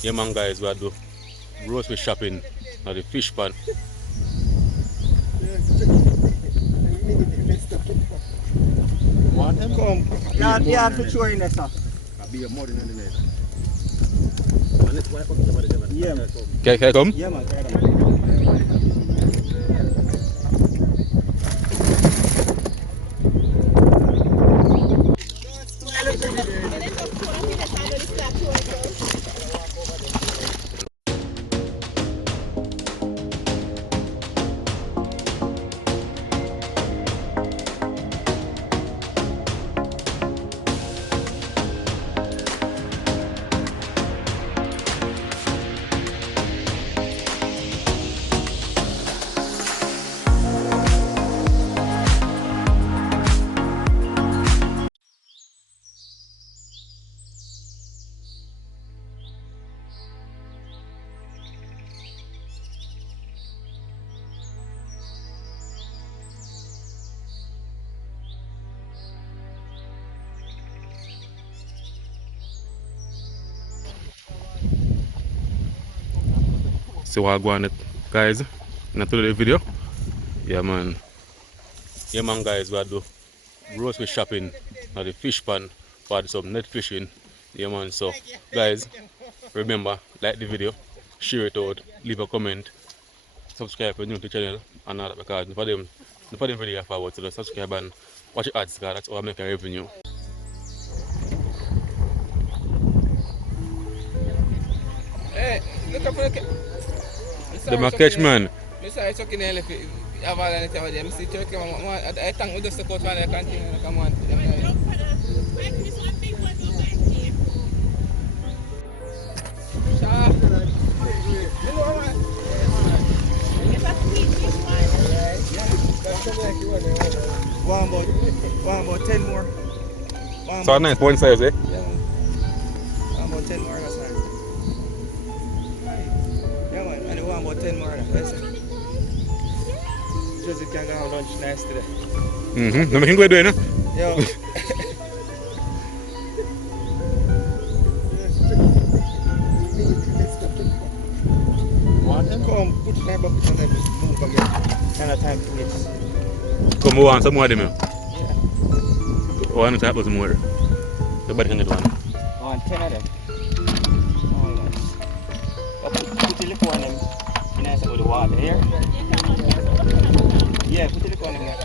Yeah man guys, we are do grocery shopping at the fish pan. Want him? Come. Yeah, for sure in there, sir. I'll be a more than anything. Yeah, man. Can I come? Yeah, man. See what Gwaan it guys in today's video. Yeah man. Yeah man guys, we are do grocery shopping at the fish pan for some net fishing. Yeah man, so guys, remember, like the video, share it out, leave a comment, subscribe if you're new to the channel and all that, because for them video forward, so subscribe and watch the ads, because that's how I make a revenue. Hey, look up for the Them catch man. I saw chucking the elephant. I have all the time there. I see chucking. I think we just go to one continue. Come on. One about 10 more. So a nice one size, eh? Yeah, man. One about 10 more, that's nice. Yeah, man. And one about 10 more, that's it. Just you can go have lunch nice today. No making good, no? Yo. Want him? Come, put it in the bucket and then move again. And a time to mix. Come on, some more of them. Yeah. Oh, I know that was more. Everybody can get one. On 10 of them. Alright. Put the liquor on them. You know, with the water here. Yeah, put the liquor on them there.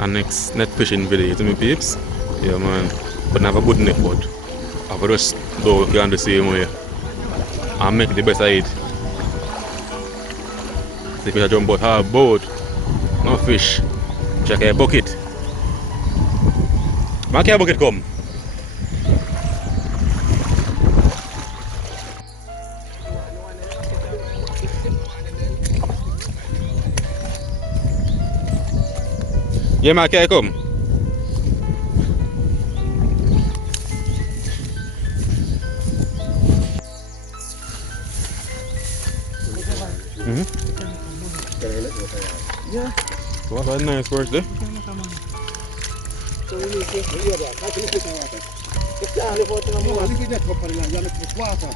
And next net fishing video to me peeps. Yeah man. But I have a good net boat. I will just go on the same way. And make the best of it. See if I jump out hard boat. No fish. Check a bucket. Man, can a bucket come? Yeah man, can I come? Yeah. So that's a nice first day. So we need to hear that. How can you put in water? You can't live out in the No, water. look at that cup of the land. You have to put water.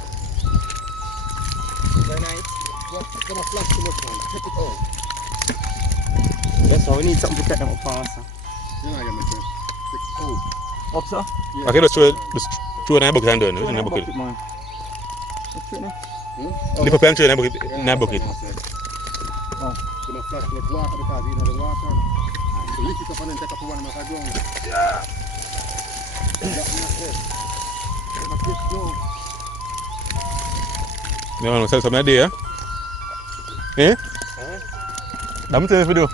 Very nice. It's gonna flash too much, man. Take it out. Yes, so we need something to get them up faster. You know, you make it. Take it out. Up, sir? I can just throw in a bucket and do it. In a bucket. man. What's it now? Lift up and throw in a bucket. In a bucket. Oh. You must flash too much water because you know the water. So lift it up and then take up one and make a ground. Yeah. You want to sell some idea? Eh? I'm telling you video.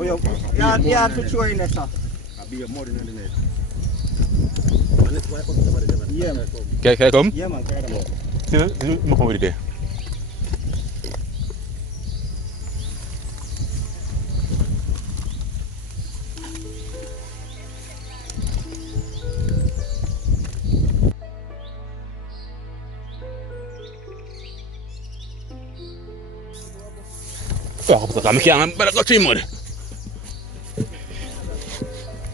Oh, you have to throw in there, sir. I'll be a more than the net. And let's wipe up somebody. Yeah, man. Can I come? Yeah, man. Carry them out. See, I'm come with it there. Oh, I can't better go trim mud.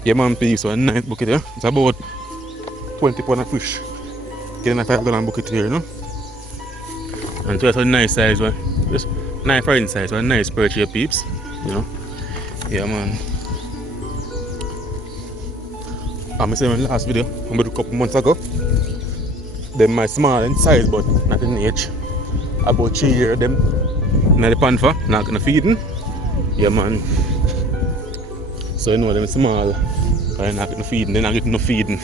Yeah, man, pay so a nice bucket here. It's about 20 pound of fish. Getting a $5 bucket here, you know. And just a nice size one. Just nice frying size, one nice perch here, peeps. You know. Yeah, man. I said in the last video, I made a couple months ago. Them my small in size, but not in age. About 3 years them. Now the pan for not gonna feed them. Yeah, man. So you know them small. They're not gonna feed them. They're not getting no feeding.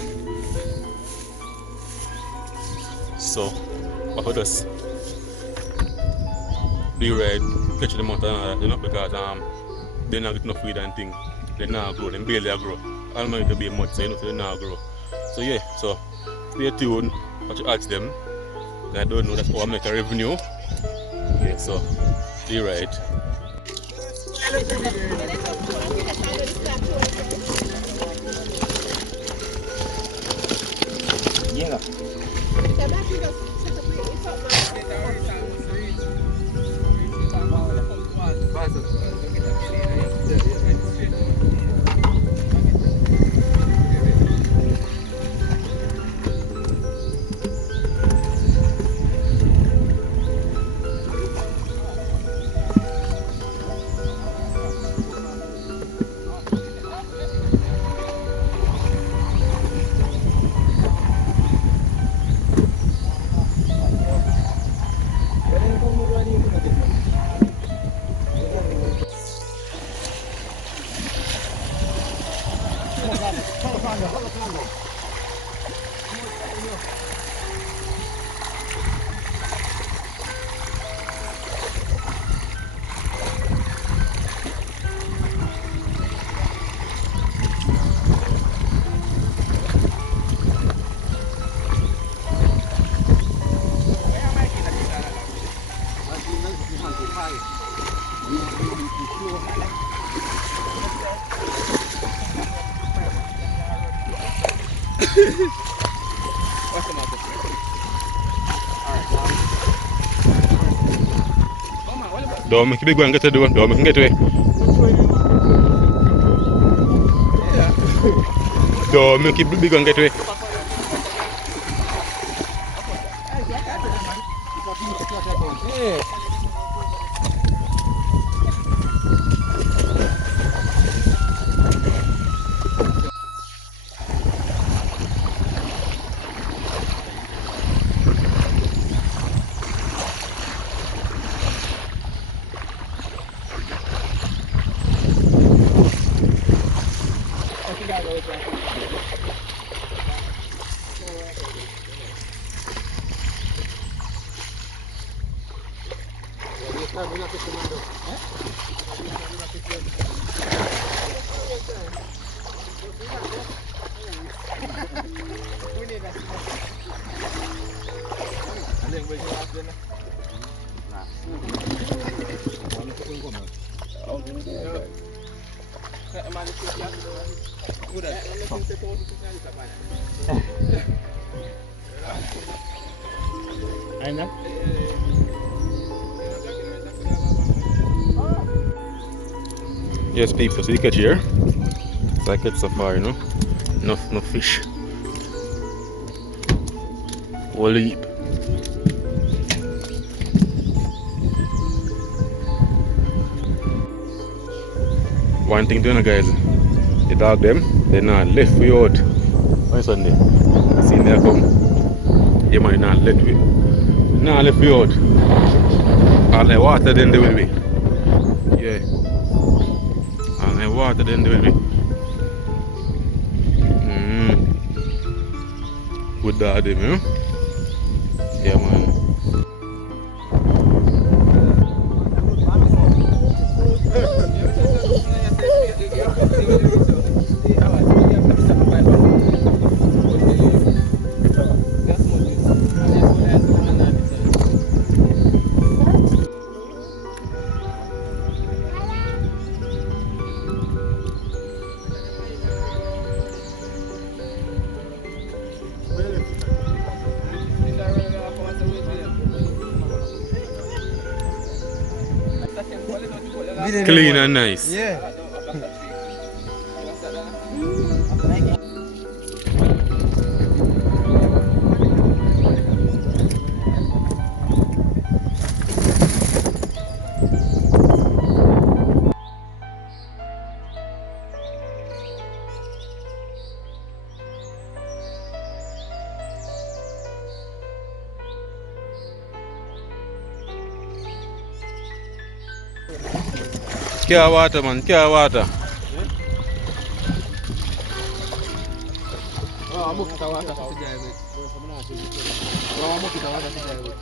So I could just be right, catch them out and all that, you know, because they're not getting no feed and thing. They not grow. They barely grow. I don't know if they be much, so you know, so they not grow. So yeah, so stay tuned. What you ask them. I don't know, that's how I make a revenue. Yeah, so be right. Yeah. Don't make me go and get to the one. Don't make me get away. Don't make it big and get away. Yes, people, so you catch here. It's like it's so far, you know. No fish. Whole heap. One thing to know, guys, the dog them, they not left for you out. On Sunday. See them come. Yeah, man, not left for you. Not left for you out. All the water then they will be. Yeah. All the water then they will be. Good dog them, you know? Yeah, man. Clean and nice. Yeah. Care water, man, care water. I'm looking for water to drive it. I'm looking for water to drive it.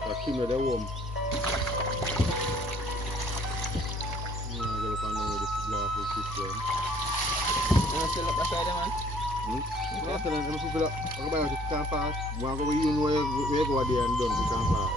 That's him with the warm. I gotta find out where this glass is going. You want to fill up that side, man? After that, I'm going to fill up. I'm going to can't pass. I'm going to go even where you go there and done. You can't pass.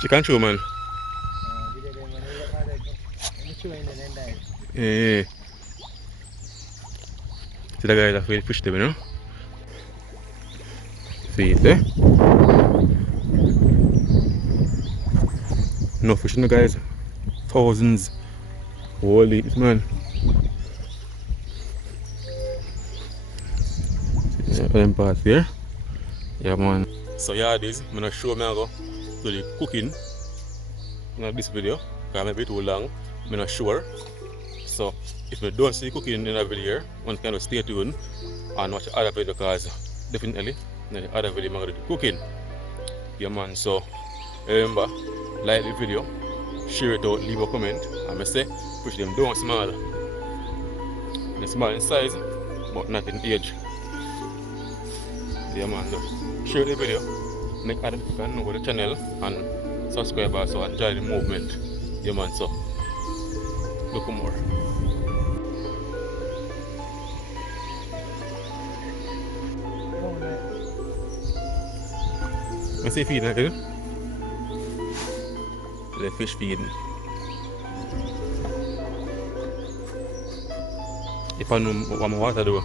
Chicken show, man. Yeah. See the guys that will fish them, you know? See it, eh? No fishing, the guys. Thousands. Holy, man. Yeah, them parts here. Yeah, man. So, yeah, this, I'm gonna show me how to the cooking in this video. Because it may be too long. I'm not sure. So, if you don't see cooking in a video, one can stay tuned and watch the other video because definitely in the other video I'm going to do cooking. Yeah, man. So, remember, like the video, share it out, leave a comment, and I say, push them down small. They're small in size, but not in age. Yeah, man. So, share the video, make other people know the channel, and subscribe also and enjoy the movement. Yeah, man. So, look more. I see feeding again. The fish feeding. If I know what my water do.